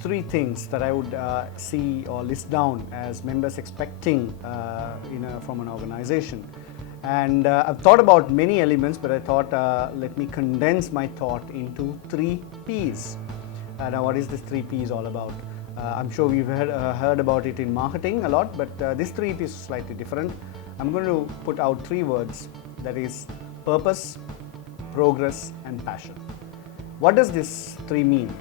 three things that I would see or list down as members expecting from an organization. And I've thought about many elements, but I thought let me condense my thought into 3 Ps. Now, what is this 3 Ps all about? I'm sure we've heard about it in marketing a lot, but this 3P is slightly different. I'm going to put out 3 words, that is purpose, progress and passion. What does this 3 mean?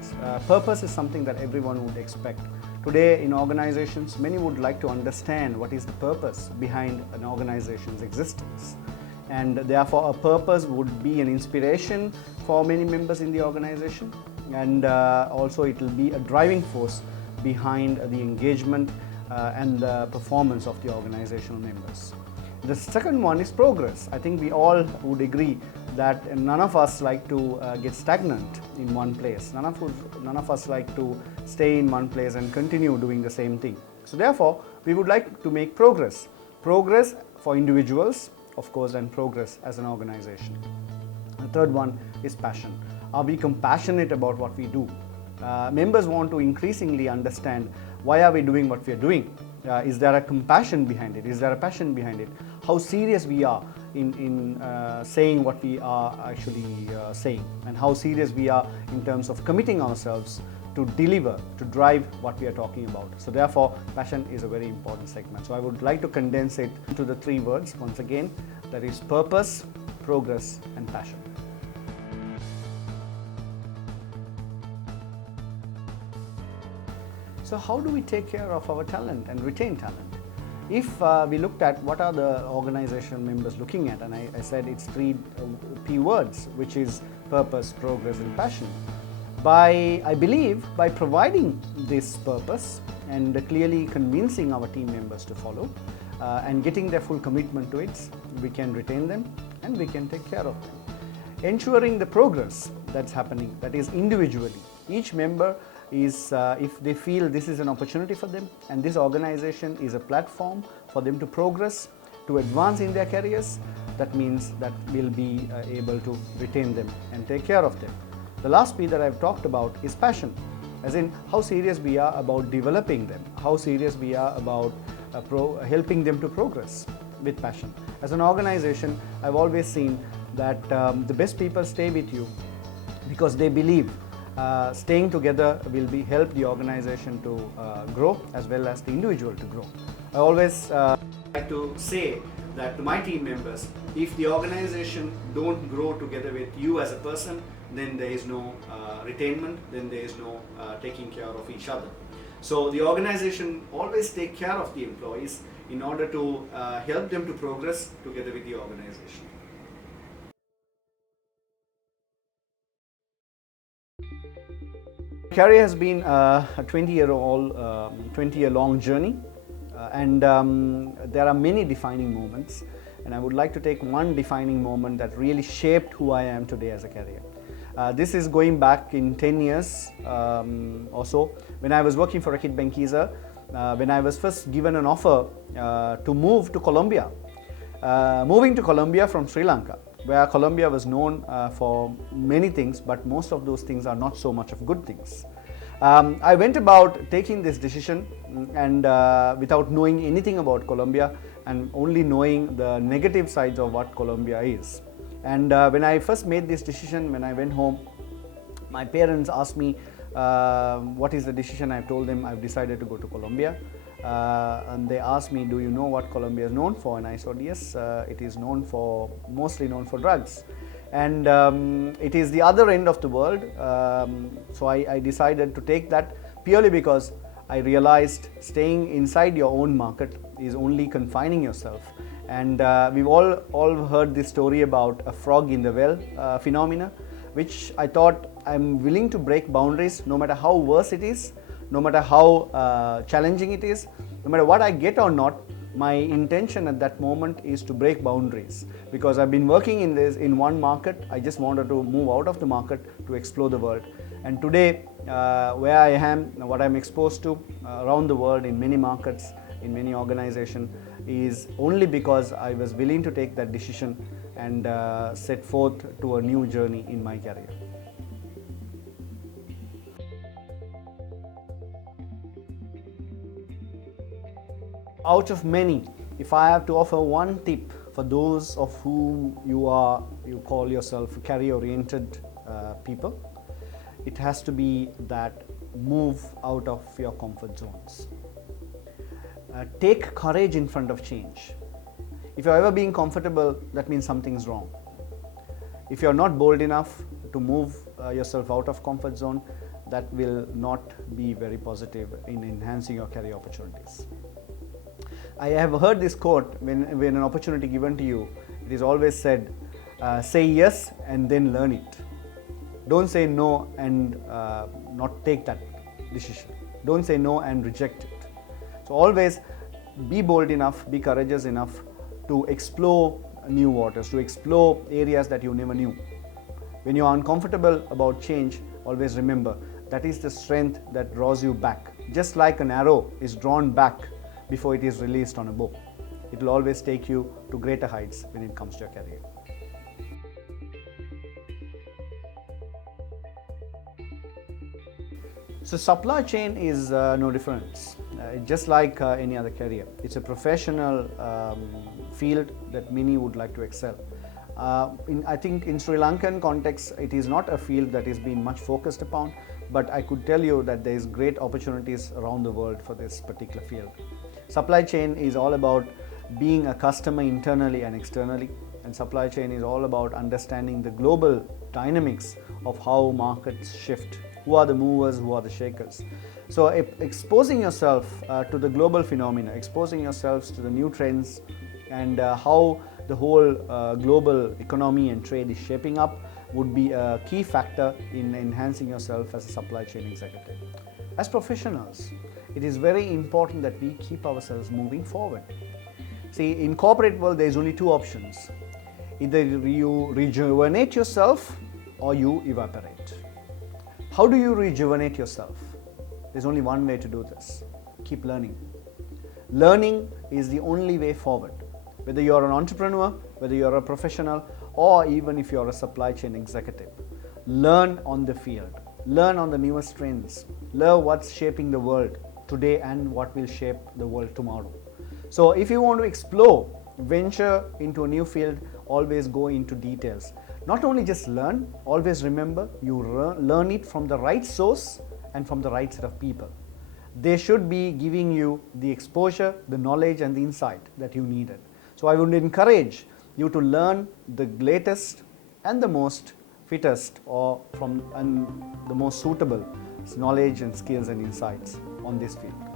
Purpose is something that everyone would expect. Today in organizations, many would like to understand what is the purpose behind an organization's existence. And therefore a purpose would be an inspiration for many members in the organization, and also it will be a driving force behind the engagement and the performance of the organizational members. The second one is progress. I think we all would agree that none of us like to get stagnant in one place. None of us like to stay in one place and continue doing the same thing. So therefore, we would like to make progress. Progress for individuals, of course, and progress as an organization. The third one is passion. Are we compassionate about what we do? Members want to increasingly understand why are we doing what we are doing. Is there a compassion behind it? Is there a passion behind it? How serious we are in saying what we are actually saying, and how serious we are in terms of committing ourselves to deliver, to drive what we are talking about. So therefore, passion is a very important segment. So I would like to condense it into the 3 words once again, that is purpose, progress and passion. So how do we take care of our talent and retain talent? If we looked at what are the organization members looking at, and I said it's 3 P words, which is purpose, progress and passion. I believe by providing this purpose and clearly convincing our team members to follow and getting their full commitment to it, we can retain them and we can take care of them. Ensuring the progress that's happening, that is individually, each member is, if they feel this is an opportunity for them and this organization is a platform for them to progress, to advance in their careers, that means that we'll be able to retain them and take care of them. The last P that I've talked about is passion, as in how serious we are about developing them, how serious we are about helping them to progress with passion. As an organization, I've always seen that the best people stay with you because they believe staying together will help the organization to grow as well as the individual to grow. I always like to say that to my team members, if the organization don't grow together with you as a person, then there is no retainment, then there is no taking care of each other. So the organization always take care of the employees in order to help them to progress together with the organization. Career has been a 20-year-long journey, and there are many defining moments, and I would like to take one defining moment that really shaped who I am today as a career. This is going back in 10 years or so, when I was working for Reckitt Benckiser, when I was first given an offer to move to Colombia. Moving to Colombia from Sri Lanka, where Colombia was known for many things, but most of those things are not so much of good things. I went about taking this decision and without knowing anything about Colombia and only knowing the negative sides of what Colombia is. And when I first made this decision, when I went home, my parents asked me what is the decision. I told them I've decided to go to Colombia. And they asked me, do you know what Colombia is known for? And I said, yes, it is mostly known for drugs. And it is the other end of the world. So I decided to take that purely because I realized staying inside your own market is only confining yourself. And we've all heard this story about a frog in the well phenomena, which I thought I'm willing to break boundaries no matter how worse it is, no matter how challenging it is, no matter what I get or not. My intention at that moment is to break boundaries, because I've been working in one market. I just wanted to move out of the market to explore the world. And today, where I am, what I'm exposed to around the world in many markets, in many organizations, is only because I was willing to take that decision and set forth to a new journey in my career. Out of many, if I have to offer one tip for those of whom you call yourself career-oriented people, it has to be that move out of your comfort zones. Take courage in front of change. If you're ever being comfortable, that means something's wrong. If you're not bold enough to move yourself out of comfort zone, that will not be very positive in enhancing your career opportunities. I have heard this quote, when an opportunity given to you, it is always said, say yes and then learn it. Don't say no and not take that decision. Don't say no and reject it. So always be bold enough, be courageous enough to explore new waters, to explore areas that you never knew. When you are uncomfortable about change, always remember that is the strength that draws you back. Just like an arrow is drawn back before it is released on a bow, it will always take you to greater heights when it comes to your career. So supply chain is no difference. Just like any other career, it's a professional field that many would like to excel. I think in Sri Lankan context, it is not a field that is being much focused upon, but I could tell you that there is great opportunities around the world for this particular field. Supply chain is all about being a customer internally and externally, and supply chain is all about understanding the global dynamics of how markets shift. Who are the movers, who are the shakers? So exposing yourself to the global phenomena, exposing yourselves to the new trends and how the whole global economy and trade is shaping up would be a key factor in enhancing yourself as a supply chain executive. As professionals, it is very important that we keep ourselves moving forward. See, in corporate world, there is only two options. Either you rejuvenate yourself or you evaporate. How do you rejuvenate yourself? There's only one way to do this. Keep learning. Learning is the only way forward. Whether you're an entrepreneur, whether you're a professional, or even if you're a supply chain executive, learn on the field. Learn on the newest trends. Learn what's shaping the world today and what will shape the world tomorrow. So if you want to explore, venture into a new field, always go into details. Not only just learn, always remember you learn it from the right source and from the right set of people. They should be giving you the exposure, the knowledge and the insight that you needed. So I would encourage you to learn the latest and the most fittest or from the most suitable knowledge and skills and insights on this field.